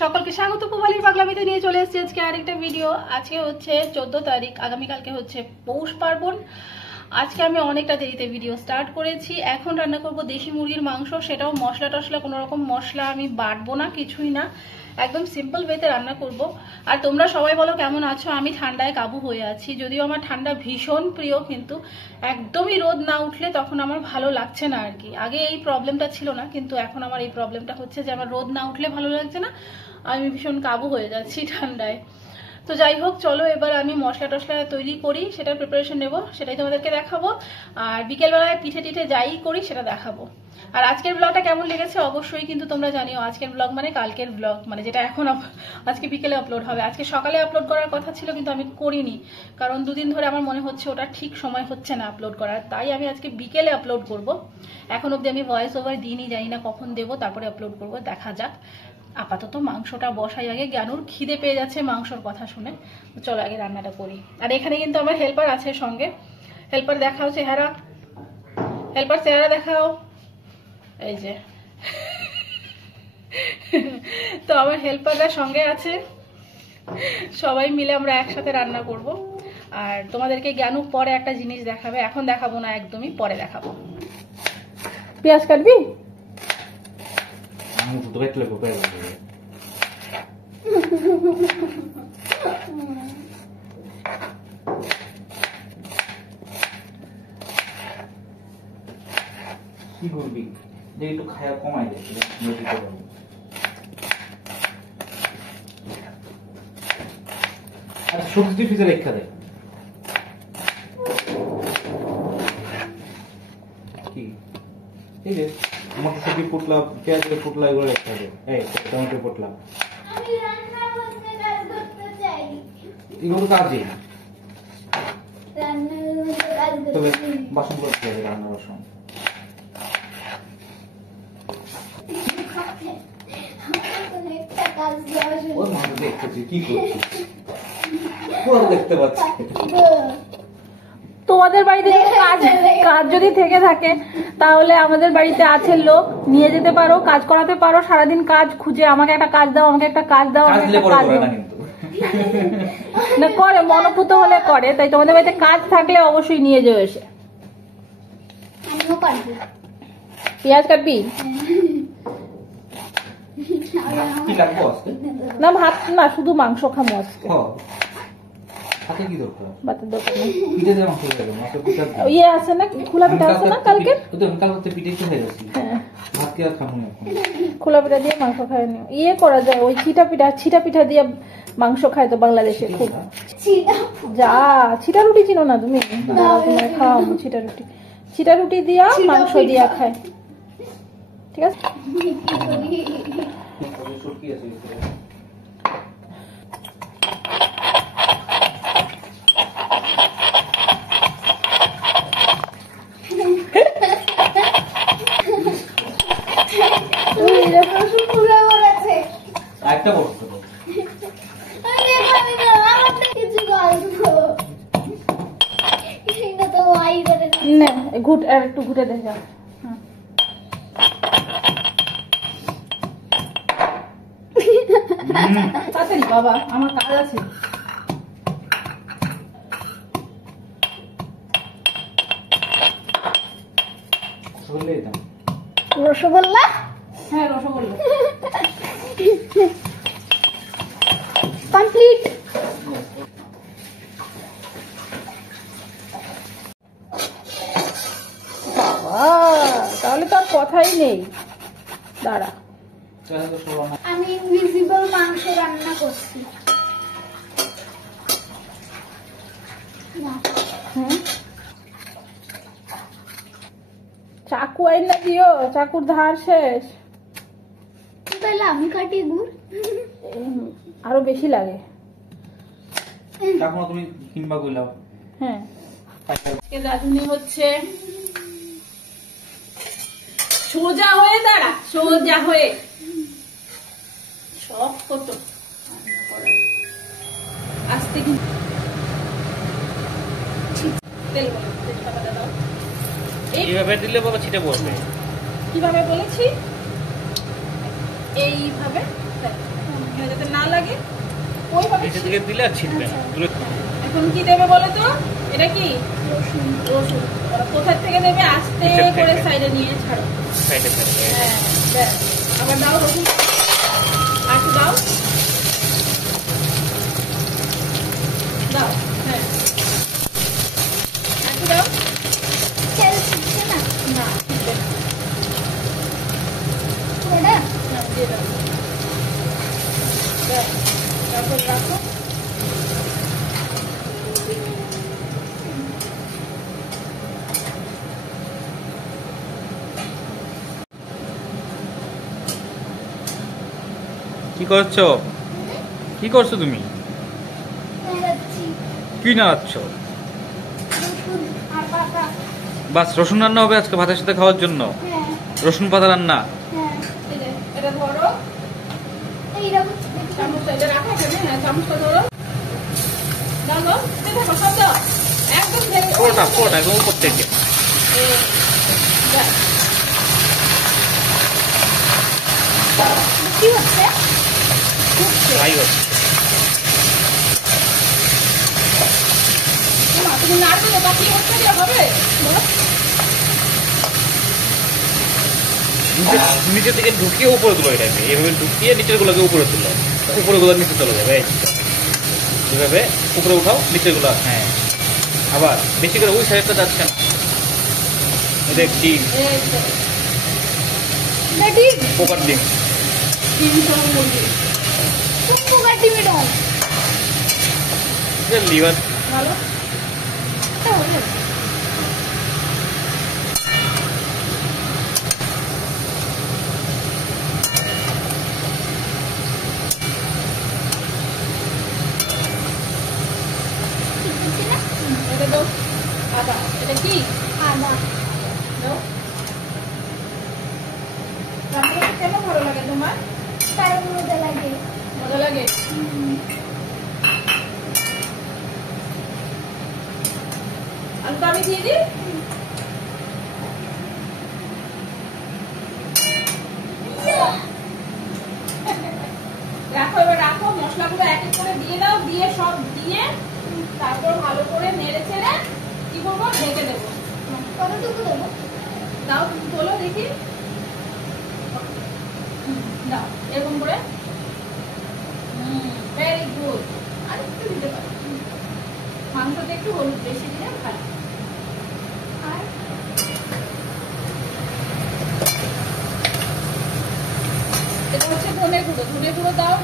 সকলকে স্বাগত পুবালির পাগলামিতে নিয়ে চলে এসেছি আজকে আরেকটা ভিডিও। আজকে হচ্ছে 14 তারিখ, আগামীকালকে হচ্ছে পৌষ পার্বণ। আজকে আমি অনেকটা দেরিতে ভিডিও স্টার্ট করেছি। এখন রান্না করব দেশি মুরগির মাংস, সেটাও মশলা টশলা কোনো রকম মশলা আমি বাটবো না, কিছুই না, একদম সিম্পল ওয়েতে রান্না করব। আর তোমরা সবাই বলো কেমন আছো? আমি ঠান্ডায় কাবু হয়ে আছি, যদিও আমার ঠান্ডা ভীষণ প্রিয়, কিন্তু একদমই রোদ না উঠলে তখন আমার ভালো লাগছে না আর কি। আগে এই প্রবলেমটা ছিল না, কিন্তু এখন আমার এই প্রবলেমটা হচ্ছে যে আমার রোদ না উঠলে ভালো লাগছে না, আমি ভীষণ কাবু হয়ে যাচ্ছি ঠান্ডায়। তো যাই হোক, চলো এবার আমি মশলা টশলা তৈরি করি, সেটার প্রিপারেশন নেব, সেটাই তোমাদেরকে দেখাবো। আর বিকেলবেলায় পিঠে টিঠে যাই করি সেটা দেখাবো। আর আজকের ব্লগটা কেমন লেগেছে অবশ্যই কিন্তু তোমরা জানিও। আজকের ব্লগ মানে কালকের ব্লগ, মানে যেটা এখন আজকে বিকেলে আপলোড হবে। আজকে সকালে আপলোড করার কথা ছিল কিন্তু আমি করিনি, কারণ দুদিন ধরে আমার মনে হচ্ছে ওটা ঠিক সময় হচ্ছে না আপলোড করার, তাই আমি আজকে বিকেলে আপলোড করব। এখন অবধি আমি ভয়েস ওভার দিইনি, জানি না কখন দেবো, তারপরে আপলোড করব, দেখা যাক। আপাতত মাংসটা বসাই আগে, জ্ঞানুর খিদে পেয়ে যাচ্ছে মাংসর কথা শুনে। চলো আগে রান্নাটা করি। আর এখানে কিন্তু আমার হেল্পার আছে সঙ্গে। হেল্পার দেখাও চেহারা, হেল্পার চেহারা দেখাও, এই যে। তো আমার হেল্পাররা সঙ্গে আছে, সবাই মিলে আমরা একসাথে রান্না করব। আর তোমাদেরকে জ্ঞানু পরে একটা জিনিস দেখাবে, এখন দেখাবো না, একদমই পরে দেখাবো। পেঁয়াজ কাটবি? কি করবি যে একটু খায়া কমাই দে, আর সবজি ফ্রিজে রেখে দে। কি এই যে মটরশুঁটি পুটলা, পেঁয়াজ পুটলা, এগুলো রেখে দে। এই টমেটো পুটলা, এগুলো কাজে তবে বাসন করতে হবে, রান্না বাসন। তোমাদের বাড়িতে কাজ যদি থেকে থাকে তাহলে আমাদের বাড়িতে আছে লোক, নিয়ে যেতে পারো, কাজ করাতে পারো। সারাদিন কাজ খুঁজে আমাকে একটা কাজ দাও, আমাকে একটা কাজ দাও, আমাকে একটা কাজ দাও না করে, মনোপুত হলে করে। তাই তোমাদের বাড়িতে কাজ থাকলে অবশ্যই নিয়ে যাও এসে। পেঁয়াজ কাটবি না? ভাত না, শুধু মাংস খাবো আজকে। ইয়ে আছে না, খোলা পিঠা আছে না কালকে, খোলা পিঠা দিয়ে মাংস খায় নি। ইয়ে করা যায়, ওই ছিটা পিঠা দিয়ে মাংস খায় তো বাংলাদেশে খুব। যা ছিটা রুটি চিনো না তুমি? তোমার খাওয়া ছিটা রুটি দিয়া মাংস দিয়া খায়, ঠিক আছে? একটা বস্তু না, ঘুট আর একটু ঘুটে দেখা। তাড়াতাড়ি বাবা, আমার কাজ আছে। রসগোল্লা? হ্যাঁ, রসগোল্লা কমপ্লিট। বাবা, তাহলে তো আর কথাই নেই। দাঁড়া, আমি ইনভিজিবল মাংস রান্না করছি। চাকু আইনা দিও, চাকুর ধার শেষ। তাহলে আমি কাটি গুড়, আরো বেশি লাগে। তুমি কিনবা কইলাও। হ্যাঁ, রাঁধুনি হচ্ছে সোজা হয়ে, দাঁড়া, সোজা হয়ে সব কত আস্তে কিন্তু তেল তেজপাতা দাও। এইভাবে দিলে বাবা ছিটে পড়বে। কিভাবে বলেছি? এইভাবে ওইভাবে নিচে থেকে দিলে আর ছিটবে না দূরে এখন কি দেবে বলো তো? এটা কি রসুন। রসুন। ওরা কোথা থেকে দেবে? আস্তে নিচের করে থেকে। সাইডে নিয়ে ছাড়ো। সাইডে সাইডে হ্যাঁ, ব্যাস। আবার দাও রসুন, আর একটু দাও দাও, হ্যাঁ আর একটু দাও। তেল ছিটছে না। না, ঠিকবে না। ওটা না, দিয়ে দাও। ব্যাস, তারপর রাখো। কি করছো? কি করছো তুমি? নাড়াচ্ছি। কি নাড়াচ্ছ? রসুন আর পাতা। বাস রসুন রান্না হবে আজকে ভাতের সাথে খাওয়ার জন্য? হ্যাঁ রসুন পাতা রান্না? হ্যাঁ। এই যে, এটা ধরো, এইরকম চামচটা এটা রাখা এখানে, হ্যাঁ চামচটা ধরো, দাও দাও, দেখো সব দাও, একদম ধরে পুরোটা পুরোটা একদম উপর থেকে। ব্যাস। কি হচ্ছে? ফ্রাই হচ্ছে। মা, তুমি নাড়বে না, তা কি হচ্ছে যে হবে বলো? নিচে থেকে ঢুকিয়ে উপরে তুলো এটাকে, এইভাবে ঢুকিয়ে নিচের গুলোকে উপরে তুলো, উপরে গুলো নিচে চলে যাবে। এইভাবে উপরে উঠাও, নিচের গুলো, হ্যাঁ আবার বেশি করে ওই সাইডটা যাচ্ছে না। দেখ ডিম, এই তো, রেডি। পোকার ডিম। ডিম সহ মুরগি। কুকু কাটি মেডম। লিভার ভালো। এটা হলো। শিখতেছি না? এটা দাও, আদা, এটা কি আদা। দাও। রান্না করতে কেমন ভালো লাগে তোমার? তার মধ্যে লাগে। মজা লাগে? আলুটা আমি দিয়ে দিই। রাখো, এবার রাখো, মশলাগুলো এক এক করে দিয়ে দাও, দিয়ে সব দিয়ে তারপর ভালো করে নেড়ে চেড়ে কি করবো, ঢেকে দেবো। কতটুকু দেবো? দাও, তুমি তোলো দেখি। দাও এরকম করে। Very good. আর একটু দিতে পারো, মাংসতে একটু হলুদ বেশি দিলে ভালো। আর এটা হচ্ছে ধনে গুঁড়ো, ধনে গুঁড়ো দাও,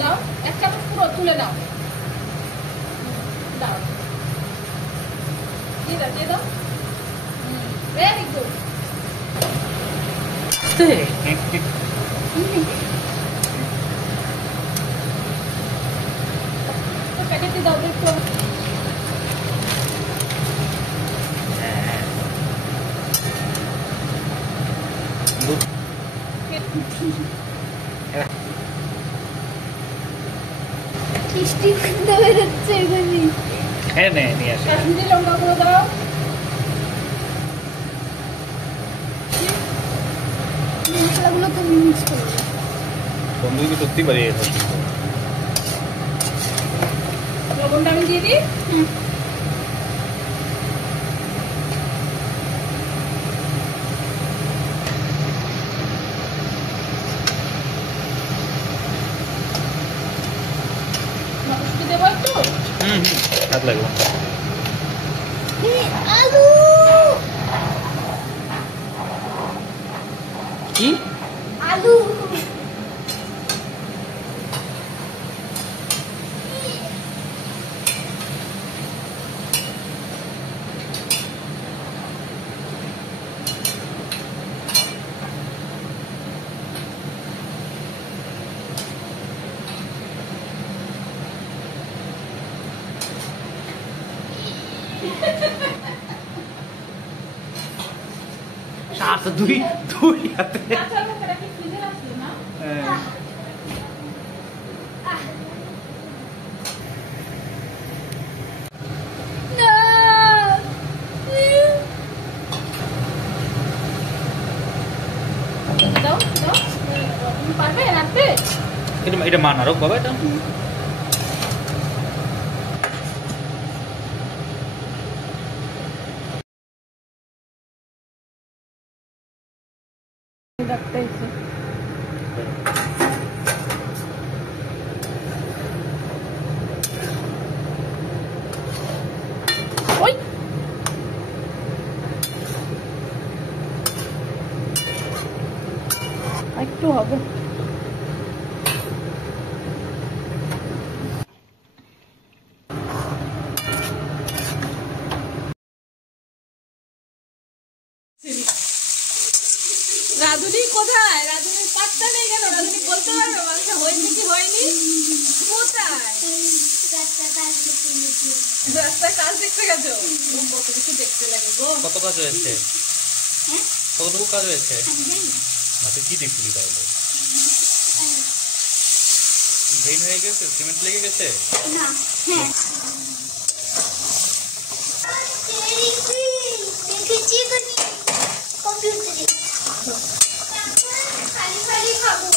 দাও 1 চামচ পুরো তুলে দাও, দাও দিয়ে দাও, দিয়ে দাও। Very good. প্যাকেটটি দাও তো একটু। মিষ্টি গন্ধ বেরোচ্ছে এখানে। হ্যাঁ নে নিয়ে আসে। কাশ্মীরি লঙ্কা গুঁড়ো দাও। মশলাগুলো তো মিক্স করবো। বন্ধু কি সত্যি বাড়িয়ে লবণটা আমি দিয়ে দিই। মটরশুঁটি দেবো একটু। হাত লাগবে। আলু। কি আলু। আচ্ছা দুই দুই হাতে। কাঁচা লঙ্কাটা কি ফ্রিজে রাখছিল না? হ্যাঁ। না। দাও দাও। তুমি পারবে রাখতে? এটা মান আরো বাবা এটা হবে। রাধুনি কোথায়? রাধুনির পাত্তা নেই কেন? রাধুনি বলতে পারবে মাংস হয়েছে কি হয়নি? কোথায়? রাস্তায় কাজ দেখতে গেছো? কত কিছু দেখতে লাগে গো। কত কাজ হয়েছে? কতটুকু কাজ হয়েছে? তুই কি দেখলি তাহলে? ড্রেন হয়ে গেছে, সিমেন্ট লেগে গেছে। না হ্যাঁ দেখেছি কম্পিউটারে খালি খালি খাবো।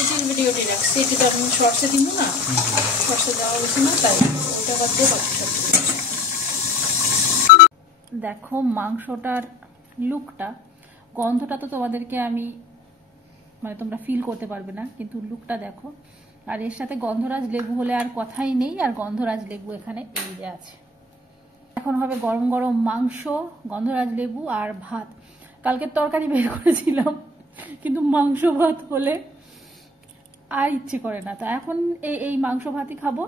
এটির ভিডিওটি রাখছি, এটি তো আমি শর্টসে দিব না, শর্টসে দেওয়া হয়েছে না, তাই ওটা বাদ দিয়ে বাকি সব দেখো মাংসটার লুকটা, গন্ধটা তো তোমাদেরকে আমি মানে তোমরা ফিল করতে পারবে না, কিন্তু লুকটা দেখো। আর এর সাথে গন্ধরাজ লেবু হলে আর কথাই নেই, আর গন্ধরাজ লেবু এখানে এই যে আছে। এখন হবে গরম গরম মাংস, গন্ধরাজ লেবু আর ভাত। কালকের তরকারি বের করেছিলাম, কিন্তু মাংস ভাত হলে আর ইচ্ছে করে না, তো এখন এই মাংস ভাতই খাবো।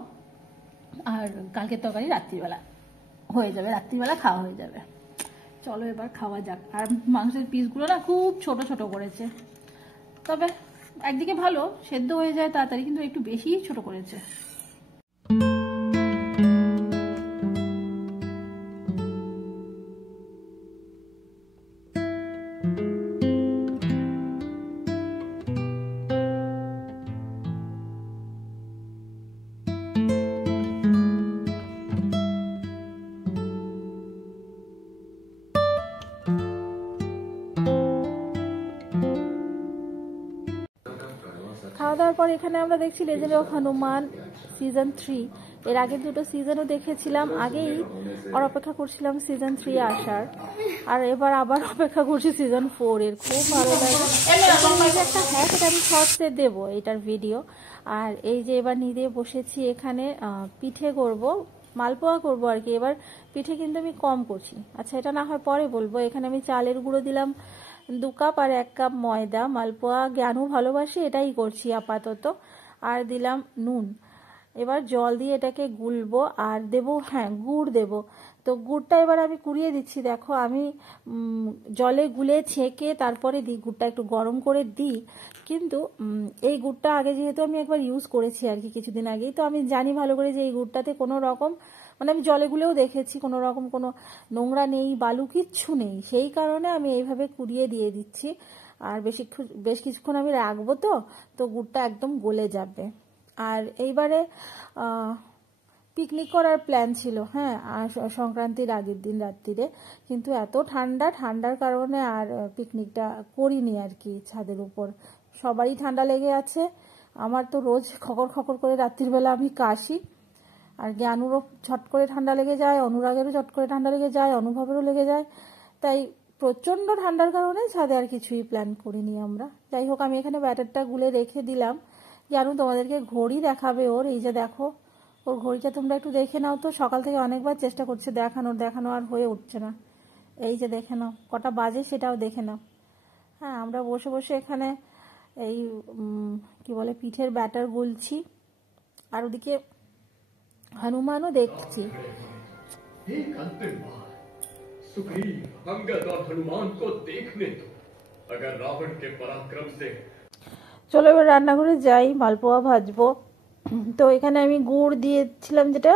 আর কালকের তরকারি রাত্রিবেলা হয়ে যাবে, রাত্রিবেলা খাওয়া হয়ে যাবে। চলো এবার খাওয়া যাক। আর মাংসের পিসগুলো না খুব ছোট ছোট করেছে, তবে একদিকে ভালো, সেদ্ধ হয়ে যায় তাড়াতাড়ি, কিন্তু একটু বেশিই ছোট করেছে। খাওয়া দাওয়ার পর এখানে আমরা দেখছি লেজেন্ড অফ হনুমান সিজন 3। এর আগের দুটো সিজনও দেখেছিলাম, আগেই আর অপেক্ষা করছিলাম সিজন 3 আসার, আর এবার আবার অপেক্ষা করছি সিজন 4 এর। খুব ভালো লাগে। একটা হ্যাঁ সেটা আমি শর্টসে দেবো এটার ভিডিও। আর এই যে এবার নিয়ে বসেছি এখানে পিঠে করব, মালপোয়া করব আর কি। এবার পিঠে কিন্তু আমি কম করছি, আচ্ছা এটা না হয় পরে বলবো। এখানে আমি চালের গুঁড়ো দিলাম 2 কাপ আর 1 কাপ ময়দা। মালপোয়া জ্ঞানু ভালোবাসি, এটাই করছি আপাতত। আর দিলাম নুন। এবার জল দিয়ে এটাকে গুলবো আর দেবো, হ্যাঁ গুড় দেবো। তো গুড়টা এবার আমি কুড়িয়ে দিচ্ছি। দেখো আমি জলে গুলে ছেঁকে তারপরে দিই, গুড়টা একটু গরম করে দিই। কিন্তু এই গুড়টা আগে যেহেতু আমি একবার ইউজ করেছি আর কি কিছুদিন আগেই, তো আমি জানি ভালো করে যে এই গুড়টাতে কোনো রকম, মানে আমি জলে গুলেও দেখেছি কোনো রকম কোনো নোংরা নেই, বালু কিচ্ছু নেই। সেই কারণে আমি এইভাবে কুড়িয়ে দিয়ে দিচ্ছি। আর বেশ কিছুক্ষণ আমি রাখবো, তো গুড়টা একদম গলে যাবে। আর এইবারে পিকনিক করার প্ল্যান ছিল, হ্যাঁ, আর সংক্রান্তির আগের দিন রাত্রিরে, কিন্তু এত ঠান্ডার কারণে আর পিকনিকটা করিনি আর কি। ছাদের উপর সবারই ঠান্ডা লেগে আছে, আমার তো রোজ খকর খকর করে রাত্রিবেলা আমি কাশি। আর জ্ঞানুরও ঝট করে ঠান্ডা লেগে যায়, অনুরাগেরও ঝট করে ঠান্ডা লেগে যায়, অনুভবেরও লেগে যায়। তাই প্রচণ্ড ঠান্ডার কারণে ছাদে আর কিছুই প্ল্যান করিনি আমরা। যাই হোক, আমি এখানে ব্যাটারটা গুলে রেখে দিলাম। জ্ঞানু তোমাদেরকে ঘড়ি দেখাবে ওর, এই যে দেখো ওর ঘড়িটা তোমরা একটু দেখে নাও তো। সকাল থেকে অনেকবার চেষ্টা করছে দেখানো আর হয়ে উঠছে না। এই যে দেখে নাও কটা বাজে, সেটাও দেখে নাও। হ্যাঁ, আমরা বসে বসে এখানে এই কি বলে পিঠের ব্যাটার গুলছি, আর ওদিকে हनुमानों देखছি। सुग्रीव, अंगद और हनुमान को देखने दो। अगर रावण के पराक्रम से চলো এবার রান্নাঘরে যাই, মালপোয়া ভাজবো। তো এখানে আমি গুড় দিয়েছিলাম, যেটা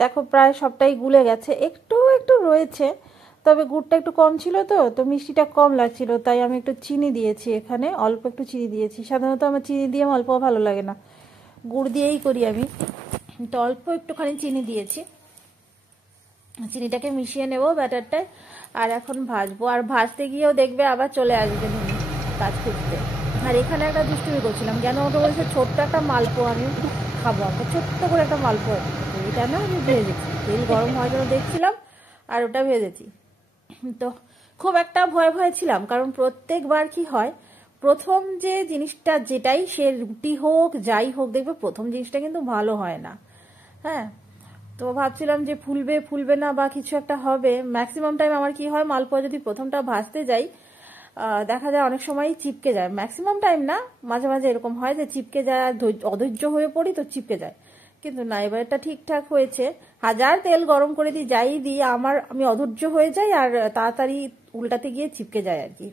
দেখো প্রায় সবটাই গুলে গেছে, একটু রয়েছে, তবে গুড়টা একটু কম ছিল, তো মিষ্টিটা কম লাগছিল, তাই আমি একটু চিনি দিয়েছি এখানে, অল্প একটু চিনি দিয়েছি। সাধারণত আমার চিনি দিয়ে মালপোয়া ভালো লাগে না, গুড় দিয়েই করি আমি, তো অল্প একটুখানি চিনি দিয়েছি। চিনিটাকে মিশিয়ে নেব ব্যাটারটায়, আর এখন ভাজবো। আর ভাজতে গিয়েও দেখবে আবার চলে আসবে কাজ করতে। আর এখানে একটা দুষ্টুমি করছিলাম, কেন ওকে বলছে ছোট্ট একটা মালপোয়া আমি খাবো, একটা ছোট্ট করে একটা মালপোয়া, এটা না আমি ভেজেছি। তেল গরম হওয়ার জন্য দেখছিলাম আর ওটা ভেজেছি। তো খুব একটা ভয় ভয় ছিলাম, কারণ প্রত্যেকবার কি হয়, প্রথম যে জিনিসটা যেটাই সে রুটি হোক যাই হোক, দেখবে প্রথম জিনিসটা কিন্তু ভালো হয় না। হ্যাঁ, তো ভাবছিলাম যে ফুলবে ফুলবে না বা কিছু একটা হবে। ম্যাক্সিমাম টাইম আমার কি হয়, মালপোয়া যদি প্রথমটা ভাজতে যাই দেখা যায় অনেক সময় চিপকে যায়। ম্যাক্সিমাম টাইম না, মাঝে মাঝে এরকম হয় যে চিপকে যায়, অধৈর্য হয়ে পড়ি তো চিপকে যায়। কিন্তু না, এবার এটা ঠিকঠাক হয়েছে। হাজার তেল গরম করে দিই যাই দিই, আমি অধৈর্য হয়ে যাই আর তাড়াতাড়ি উল্টাতে গিয়ে চিপকে যায় আর কি।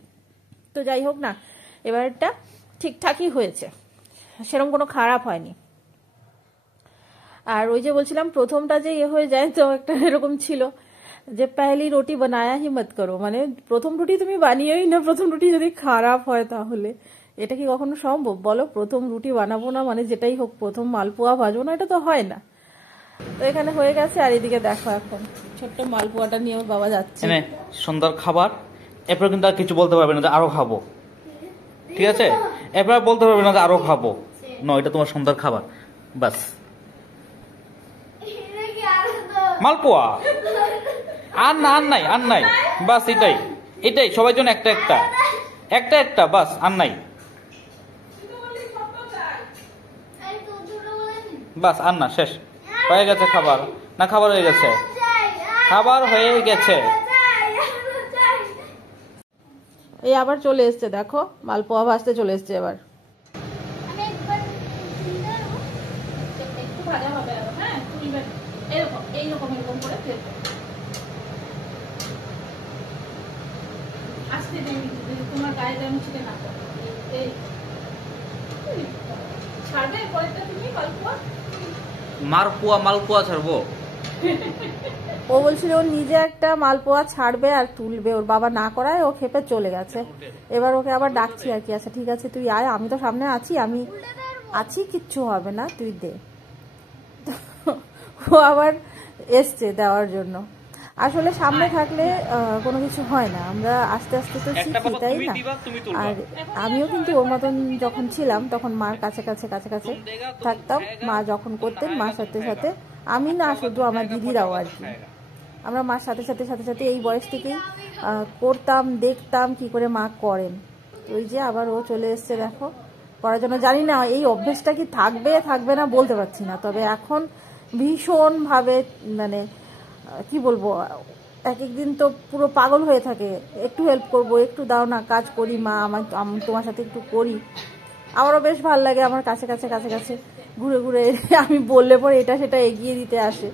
তো যাই হোক না, এবার এটা ঠিকঠাকই হয়েছে, সেরকম কোনো খারাপ হয়নি। আর ওই যে বলছিলাম প্রথমটা যে হয়ে যায়, তো একটা এরকম ছিল যে পেহলি রুটি বানায়া হি মত করো, মানে প্রথম রুটি তুমি বানিয়েই না, প্রথম রুটি যদি খারাপ হয় তাহলে এটা কি কখনো সম্ভব বলো? প্রথম রুটি বানাবো না মানে যেটাই হোক প্রথম মালপোয়া ভাজবো না, এটা তো হয় না। তো এখানে হয়ে গেছে, আর এদিকে দেখো এখন ছোট্ট মালপোয়াটা নিয়ে বাবা যাচ্ছে। সুন্দর খাবার, এরপর কিন্তু আর কিছু বলতে পারবে না যে আরো খাবো, ঠিক আছে? এরপর বলতে পারবে না যে আরো খাবো, না, এটা তোমার সুন্দর খাবার, বাস। মালপোয়া আর না, আর নাই, বাস এটাই এটাই সবার জন্য একটা একটা একটা একটা, বাস আর নাই, বাস আর না, শেষ হয়ে গেছে খাবার। না, খাবার হয়ে গেছে, খাবার হয়ে গেছে। এই আবার চলে এসছে, দেখো মালপোয়া ভাজতে চলে এসছে এবার। একটু ভাজা হবে আরো, হ্যাঁ এরকম এইরকম এরকম করে ফেলবো। আস্তে তোমার গায়ে যেন ছিটে না পড়ে। ছাড়বে পরেরটা তুমি মালপোয়া? মালপোয়া ছাড়বো। ও বলছিল ও নিজে একটা মালপোয়া ছাড়বে আর তুলবে, ওর বাবা না করায় ও খেপে চলে গেছে। এবার ওকে আবার ডাকছি আর কি, আচ্ছা ঠিক আছে তুই আয়, আমি তো সামনে আছি, আমি আছি, কিচ্ছু হবে না, তুই দে। ও আবার এসছে দেওয়ার জন্য। আসলে সামনে থাকলে কোনো কিছু হয় না, আমরা আস্তে আস্তে তো শিখি, তাই না? আর আমিও কিন্তু ওর মতন যখন ছিলাম তখন মার কাছে কাছে কাছে কাছে থাকতাম। মা যখন করতেন মার সাথে সাথে, আমি না শুধু আমার দিদিরাও আর কি, আমরা মার সাথে সাথে সাথে সাথে এই বয়স থেকেই করতাম, দেখতাম কি করে মা করেন। ওই যে আবার ও চলে এসছে দেখো করার জন্য। জানি না এই অভ্যেসটা কি থাকবে থাকবে না বলতে পারছি না, তবে এখন ভীষণভাবে মানে কি বলবো, এক একদিন তো পুরো পাগল হয়ে থাকে, একটু হেল্প করব, একটু দাও না, কাজ করি মা, আমি তোমার সাথে একটু করি। আমারও বেশ ভালো লাগে, আমার কাছে কাছে কাছে কাছে ঘুরে ঘুরে আমি বললে পরে এটা সেটা এগিয়ে দিতে আসে।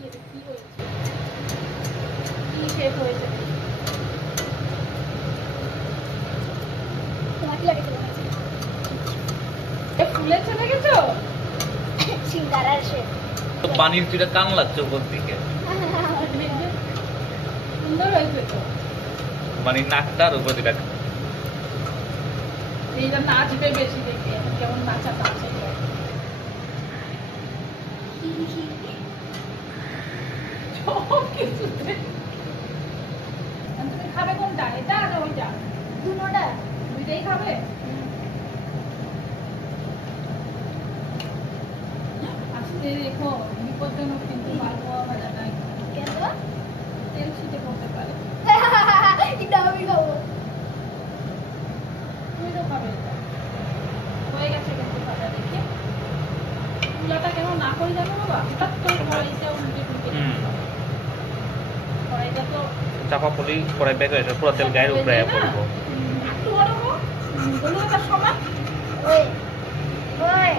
ফুলেছে দেখেছো সিঙ্গারার শেপ, তো পানির চিটা কান লাগছে উপর দিকে, সুন্দর হয়েছে তো, মানে নাকটার উপর দিকে এইটা নাচবে বেশি দেখে, কেমন নাচা নাচে। তুমি খাবে কোনটা, এটা না ওইটা? দুটোটা, দুইটাই খাবে। আস্তে দেখো, বিপজ্জনক কিন্তু মালপোয়া ভাজা নাই, কেন তেল ছিটে পড়তে পারে। এটা আমি খাবো, তুমি তো খাবে। এটা হয়ে গেছে কিন্তু ভাজা, দেখে চুলাটা কেমন না করে জানো বাবা, হঠাৎ করে কড়াইটা উল্টে টুলটে কড়াইটা তো চাপা পড়ি, কড়াই ব্যাগ হয়েছে, পুরো তেল গায়ের উপরে পড়বো। একটু বড় হোক, গলুটার সময় ওই ওই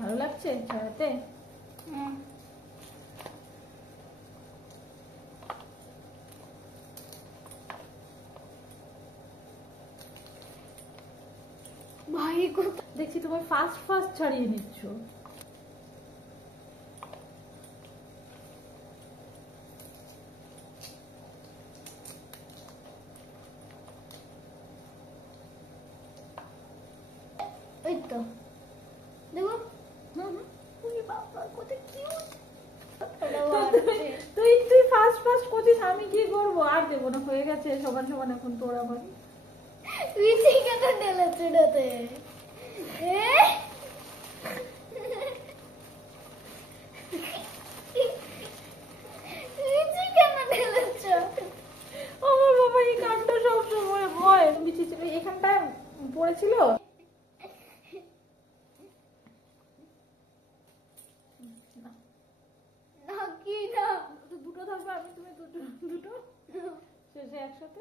ভালো লাগছে ছাড়াতে। ভাই দেখছি তোমার ফাস্ট ফাস্ট ছাড়িয়ে নিচ্ছ। ওই তো দেখো, বাবা কত কিউট। দেবো না, হয়ে গেছে সমান সমান এখন তোর আমার। বিচি কেন ঢেলেছে ওটাতে? বিচি কেন ঢেলেছ? আমার বাবা এই কানটা সবসময় হয়, বিচি ছিল এখানটায় পড়েছিল। না কি না? দুটো থাকবে, আমি তুমি দুটো শেষে একসাথে।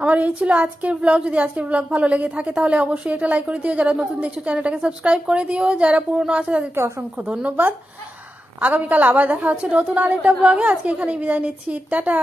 আমার এই ছিল আজকের ব্লগ। যদি আজকের ব্লগ ভালো লেগে থাকে তাহলে অবশ্যই একটা লাইক করে দিও। যারা নতুন দেখছো চ্যানেলটাকে সাবস্ক্রাইব করে দিও। যারা পুরনো আছে তাদেরকে অসংখ্য ধন্যবাদ। আগামীকাল আবার দেখা হচ্ছে নতুন আরেকটা ব্লগে। আজকে এখানেই বিদায় নিচ্ছি, টাটা।